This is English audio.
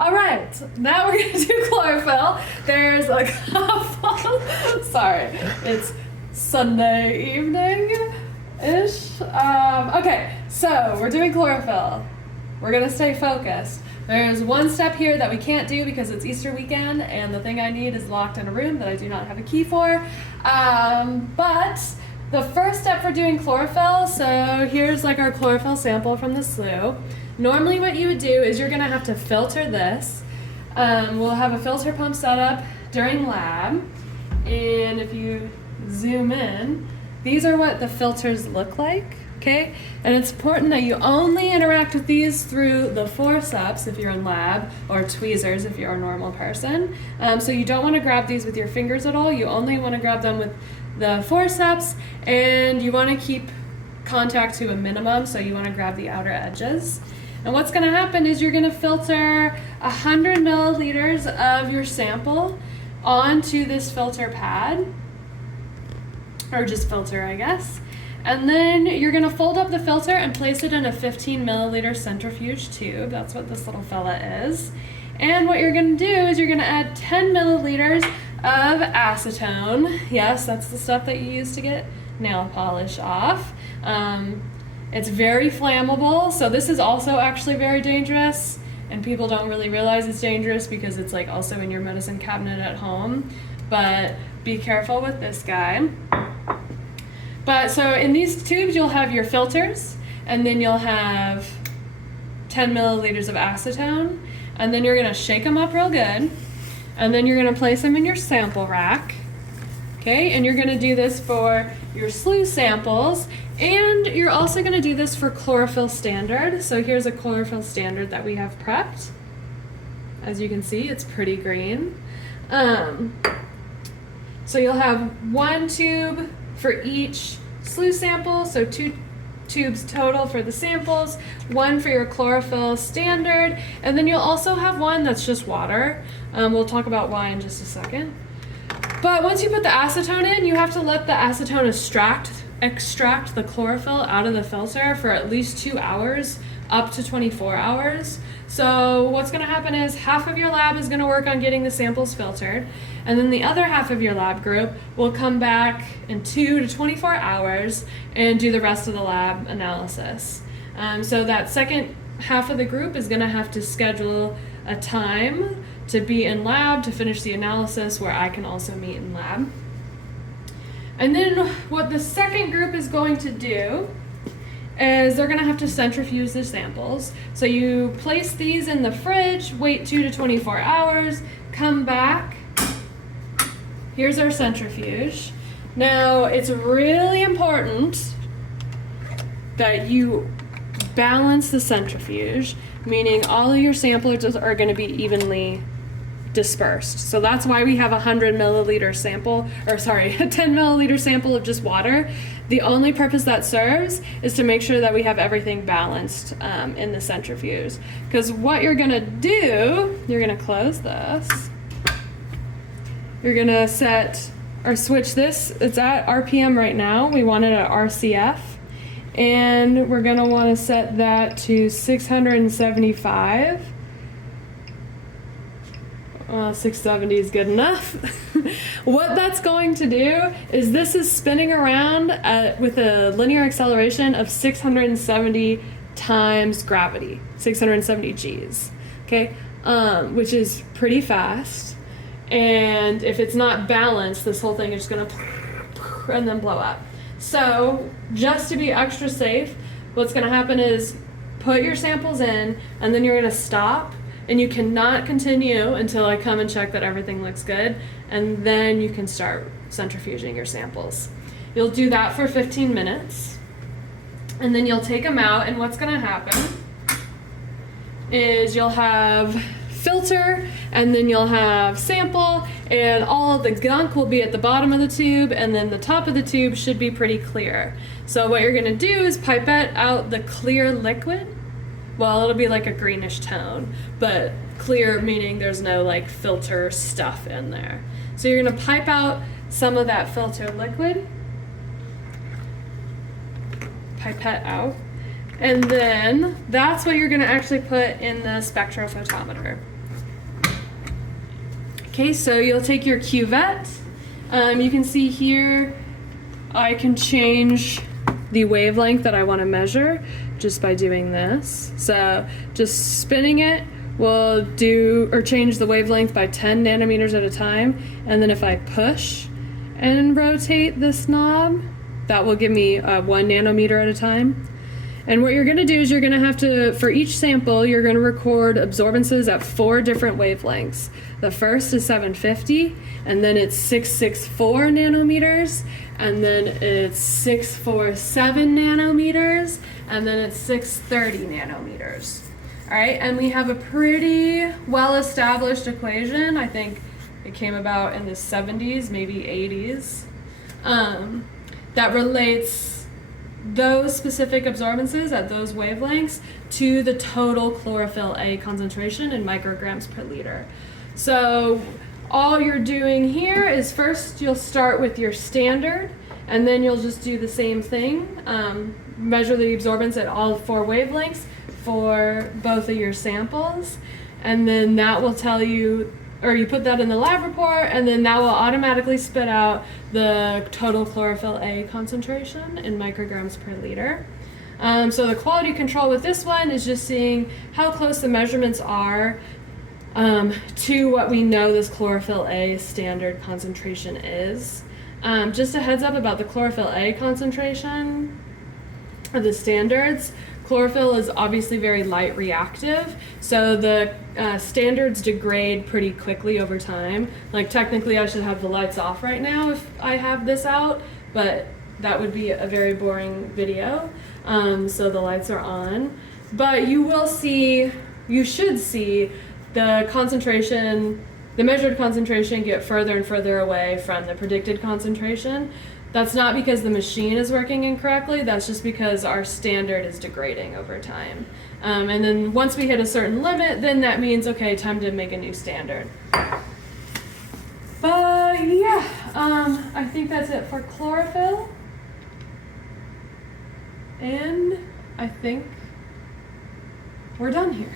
All right, now we're gonna do chlorophyll. There's a couple, sorry, it's Sunday evening-ish. Okay, so we're doing chlorophyll. We're gonna stay focused. There's one step here that we can't do because it's Easter weekend and the thing I need is locked in a room that I do not have a key for. But the first step for doing chlorophyll, so here's like our chlorophyll sample from the Slough. Normally what you would do is you're gonna have to filter this. We'll have a filter pump set up during lab. And if you zoom in, these are what the filters look like, okay? And it's important that you only interact with these through the forceps if you're in lab, or tweezers if you're a normal person. So you don't wanna grab these with your fingers at all. You only wanna grab them with the forceps, and you wanna keep contact to a minimum, so you wanna grab the outer edges. And what's gonna happen is you're gonna filter 100 milliliters of your sample onto this filter pad, or just filter, I guess. And then you're gonna fold up the filter and place it in a 15 milliliter centrifuge tube. That's what this little fella is. And what you're gonna do is you're gonna add 10 milliliters of acetone. Yes, that's the stuff that you use to get nail polish off. It's very flammable, so this is also actually very dangerous, and people don't really realize it's dangerous because it's like also in your medicine cabinet at home, but be careful with this guy. But so in these tubes you'll have your filters, and then you'll have 10 milliliters of acetone, and then you're gonna shake them up real good, and then you're gonna place them in your sample rack. Okay, and you're gonna do this for your Slough samples, and you're also gonna do this for chlorophyll standard. So here's a chlorophyll standard that we have prepped. As you can see, it's pretty green. So you'll have one tube for each Slough sample, so 2 tubes total for the samples, one for your chlorophyll standard, and then you'll also have one that's just water. We'll talk about why in just a second. But once you put the acetone in, you have to let the acetone extract the chlorophyll out of the filter for at least 2 hours, up to 24 hours. So what's gonna happen is half of your lab is gonna work on getting the samples filtered, and then the other half of your lab group will come back in 2 to 24 hours and do the rest of the lab analysis. So that second half of the group is gonna have to schedule a time to be in lab to finish the analysis where I can also meet in lab. And then what the second group is going to do is they're gonna have to centrifuge the samples. So you place these in the fridge, wait 2 to 24 hours, come back. Here's our centrifuge. Now it's really important that you balance the centrifuge, meaning all of your samples are gonna be evenly dispersed. So that's why we have a 100 milliliter sample, or sorry, a 10 milliliter sample of just water. The only purpose that serves is to make sure that we have everything balanced in the centrifuge. Because what you're gonna do, you're gonna close this. You're gonna set or switch this. It's at RPM right now. We want it at RCF. And we're gonna wanna set that to 675. 670 is good enough. What that's going to do is this is spinning around with a linear acceleration of 670 times gravity, 670 Gs, okay? Which is pretty fast. And if it's not balanced, this whole thing is just gonna and then blow up. So just to be extra safe, what's gonna happen is put your samples in, and then you're gonna stop, and you cannot continue until I come and check that everything looks good, and then you can start centrifuging your samples. You'll do that for 15 minutes, and then you'll take them out, and what's gonna happen is you'll have filter, and then you'll have sample, and all of the gunk will be at the bottom of the tube, and then the top of the tube should be pretty clear. So what you're gonna do is pipette out the clear liquid. Well, it'll be like a greenish tone, but clear meaning there's no like filter stuff in there. So you're gonna pipe out some of that filter liquid, pipette out, and then that's what you're gonna actually put in the spectrophotometer. Okay, so you'll take your cuvette. You can see here I can change the wavelength that I want to measure just by doing this. So just spinning it will change the wavelength by 10 nanometers at a time. And then if I push and rotate this knob, that will give me 1 nanometer at a time. And what you're going to do is you're going to have to, for each sample, you're going to record absorbances at 4 different wavelengths. The first is 750, and then it's 664 nanometers, and then it's 647 nanometers, and then it's 630 nanometers. All right, and we have a pretty well-established equation. I think it came about in the 70s, maybe 80s, that relates those specific absorbances at those wavelengths to the total chlorophyll-A concentration in micrograms per liter. So all you're doing here is first you'll start with your standard, and then you'll just do the same thing, measure the absorbance at all 4 wavelengths for both of your samples, and then that will tell you, or you put that in the lab report, and then that will automatically spit out the total chlorophyll-A concentration in micrograms per liter. So the quality control with this one is just seeing how close the measurements are to what we know this chlorophyll-A standard concentration is. Just a heads up about the chlorophyll-A concentration of the standards. Chlorophyll is obviously very light reactive, so the standards degrade pretty quickly over time. Like technically I should have the lights off right now if I have this out, but that would be a very boring video. So the lights are on. But you should see the concentration, the measured concentration get further and further away from the predicted concentration. That's not because the machine is working incorrectly, that's just because our standard is degrading over time. And then once we hit a certain limit, then that means, okay, time to make a new standard. But yeah, I think that's it for chlorophyll. And I think we're done here.